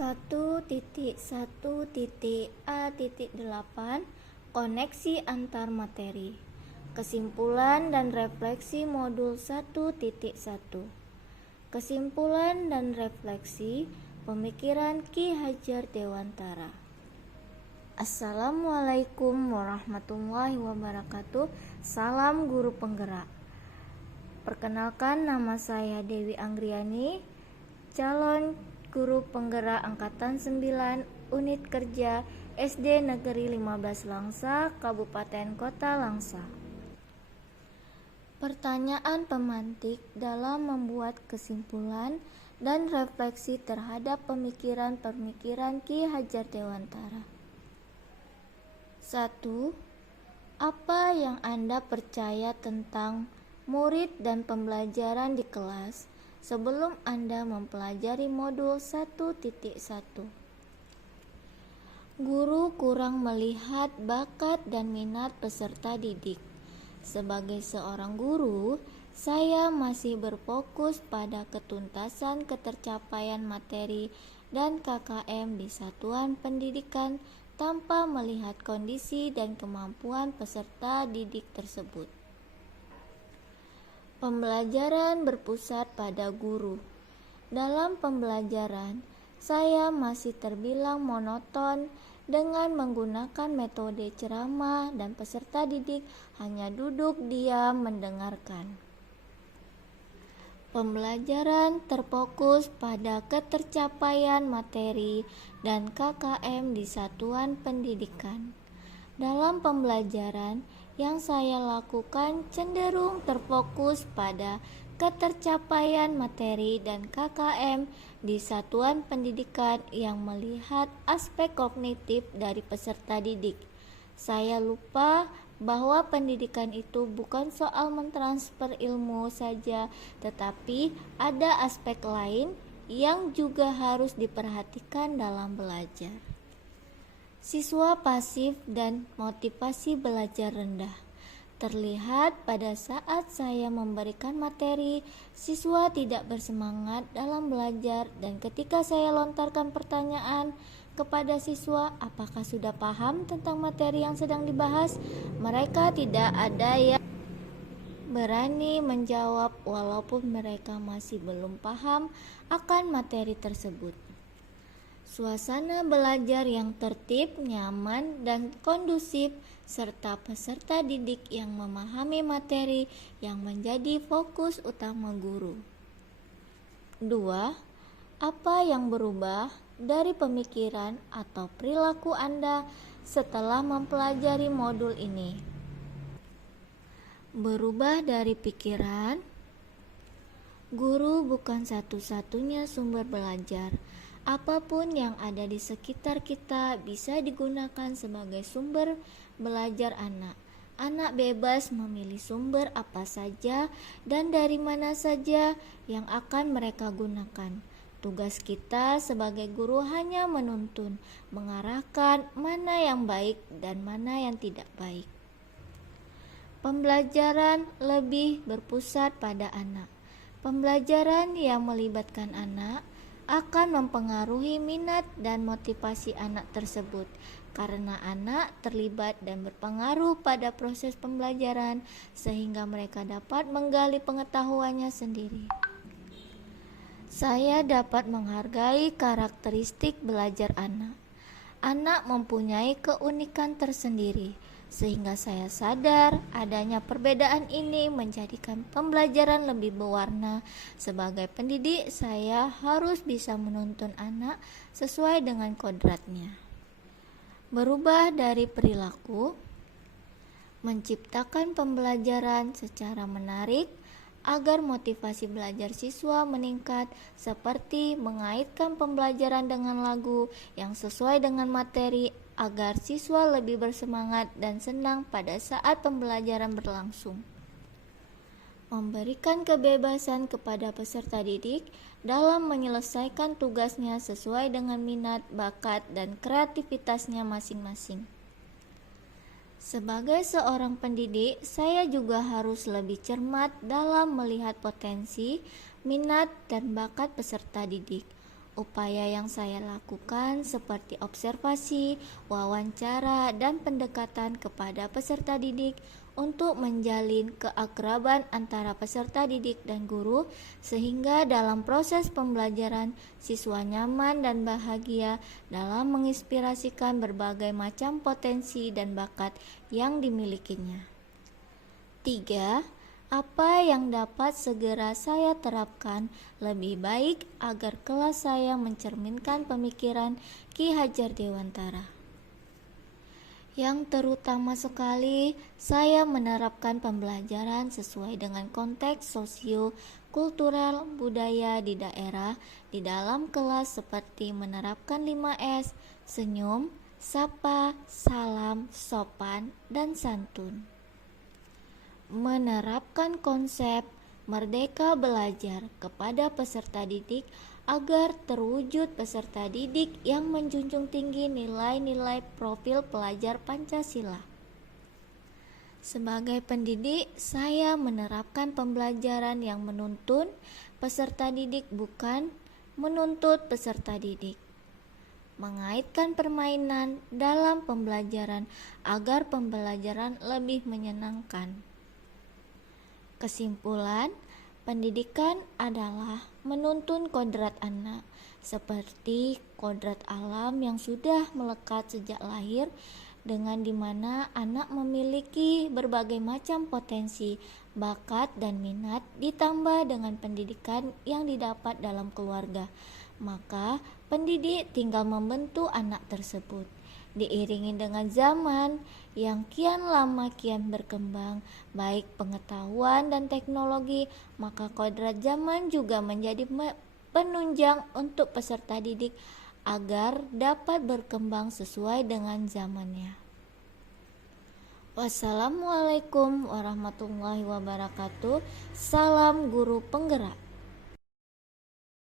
1.1.A.8 Koneksi antar materi. Kesimpulan dan refleksi modul 1.1. Kesimpulan dan refleksi pemikiran Ki Hajar Dewantara. Assalamualaikum warahmatullahi wabarakatuh. Salam guru penggerak. Perkenalkan, nama saya Dewi Anggriani, calon guru penggerak angkatan 9 unit kerja SD Negeri 15 Langsa, Kabupaten Kota Langsa. Pertanyaan pemantik dalam membuat kesimpulan dan refleksi terhadap pemikiran-pemikiran Ki Hajar Dewantara. 1. Apa yang Anda percaya tentang murid dan pembelajaran di kelas sebelum Anda mempelajari modul 1.1? Guru kurang melihat bakat dan minat peserta didik. Sebagai seorang guru, saya masih berfokus pada ketuntasan ketercapaian materi dan KKM di satuan pendidikan tanpa melihat kondisi dan kemampuan peserta didik tersebut. Pembelajaran berpusat pada guru. Dalam pembelajaran, saya masih terbilang monoton dengan menggunakan metode ceramah dan peserta didik hanya duduk diam mendengarkan. Pembelajaran terfokus pada ketercapaian materi dan KKM di satuan pendidikan. Dalam pembelajaran, yang saya lakukan cenderung terfokus pada ketercapaian materi dan KKM di satuan pendidikan yang melihat aspek kognitif dari peserta didik. Saya lupa bahwa pendidikan itu bukan soal mentransfer ilmu saja, tetapi ada aspek lain yang juga harus diperhatikan dalam belajar. Siswa pasif dan motivasi belajar rendah terlihat pada saat saya memberikan materi. Siswa tidak bersemangat dalam belajar, dan ketika saya lontarkan pertanyaan kepada siswa, apakah sudah paham tentang materi yang sedang dibahas, mereka tidak ada yang berani menjawab walaupun mereka masih belum paham akan materi tersebut. Suasana belajar yang tertib, nyaman, dan kondusif, serta peserta didik yang memahami materi yang menjadi fokus utama guru. 2. Apa yang berubah dari pemikiran atau perilaku Anda setelah mempelajari modul ini? Berubah dari pikiran. Guru bukan satu-satunya sumber belajar. Apapun yang ada di sekitar kita bisa digunakan sebagai sumber belajar anak. Anak bebas memilih sumber apa saja dan dari mana saja yang akan mereka gunakan. Tugas kita sebagai guru hanya menuntun, mengarahkan mana yang baik dan mana yang tidak baik. Pembelajaran lebih berpusat pada anak. Pembelajaran yang melibatkan anak akan mempengaruhi minat dan motivasi anak tersebut, karena anak terlibat dan berpengaruh pada proses pembelajaran sehingga mereka dapat menggali pengetahuannya sendiri. Saya dapat menghargai karakteristik belajar anak. Anak mempunyai keunikan tersendiri, sehingga saya sadar adanya perbedaan ini menjadikan pembelajaran lebih berwarna. Sebagai pendidik, saya harus bisa menuntun anak sesuai dengan kodratnya. Berubah dari perilaku. Menciptakan pembelajaran secara menarik agar motivasi belajar siswa meningkat, seperti mengaitkan pembelajaran dengan lagu yang sesuai dengan materi agar siswa lebih bersemangat dan senang pada saat pembelajaran berlangsung. Memberikan kebebasan kepada peserta didik dalam menyelesaikan tugasnya sesuai dengan minat, bakat, dan kreativitasnya masing-masing. Sebagai seorang pendidik, saya juga harus lebih cermat dalam melihat potensi, minat, dan bakat peserta didik. Upaya yang saya lakukan seperti observasi, wawancara, dan pendekatan kepada peserta didik untuk menjalin keakraban antara peserta didik dan guru, sehingga dalam proses pembelajaran siswa nyaman dan bahagia dalam menginspirasikan berbagai macam potensi dan bakat yang dimilikinya. 3. Apa yang dapat segera saya terapkan lebih baik agar kelas saya mencerminkan pemikiran Ki Hajar Dewantara? Yang terutama sekali, saya menerapkan pembelajaran sesuai dengan konteks sosio-kultural budaya di daerah di dalam kelas, seperti menerapkan 5S, senyum, sapa, salam, sopan, dan santun. Menerapkan konsep merdeka belajar kepada peserta didik agar terwujud peserta didik yang menjunjung tinggi nilai-nilai profil pelajar Pancasila. Sebagai pendidik, saya menerapkan pembelajaran yang menuntun peserta didik, bukan menuntut peserta didik. Mengaitkan permainan dalam pembelajaran agar pembelajaran lebih menyenangkan. Kesimpulan, pendidikan adalah menuntun kodrat anak, seperti kodrat alam yang sudah melekat sejak lahir, dengan dimana anak memiliki berbagai macam potensi, bakat, dan minat, ditambah dengan pendidikan yang didapat dalam keluarga. Maka pendidik tinggal membentuk anak tersebut. Diiringi dengan zaman yang kian lama kian berkembang, baik pengetahuan dan teknologi, maka kodrat zaman juga menjadi penunjang untuk peserta didik agar dapat berkembang sesuai dengan zamannya. Wassalamualaikum warahmatullahi wabarakatuh. Salam guru penggerak.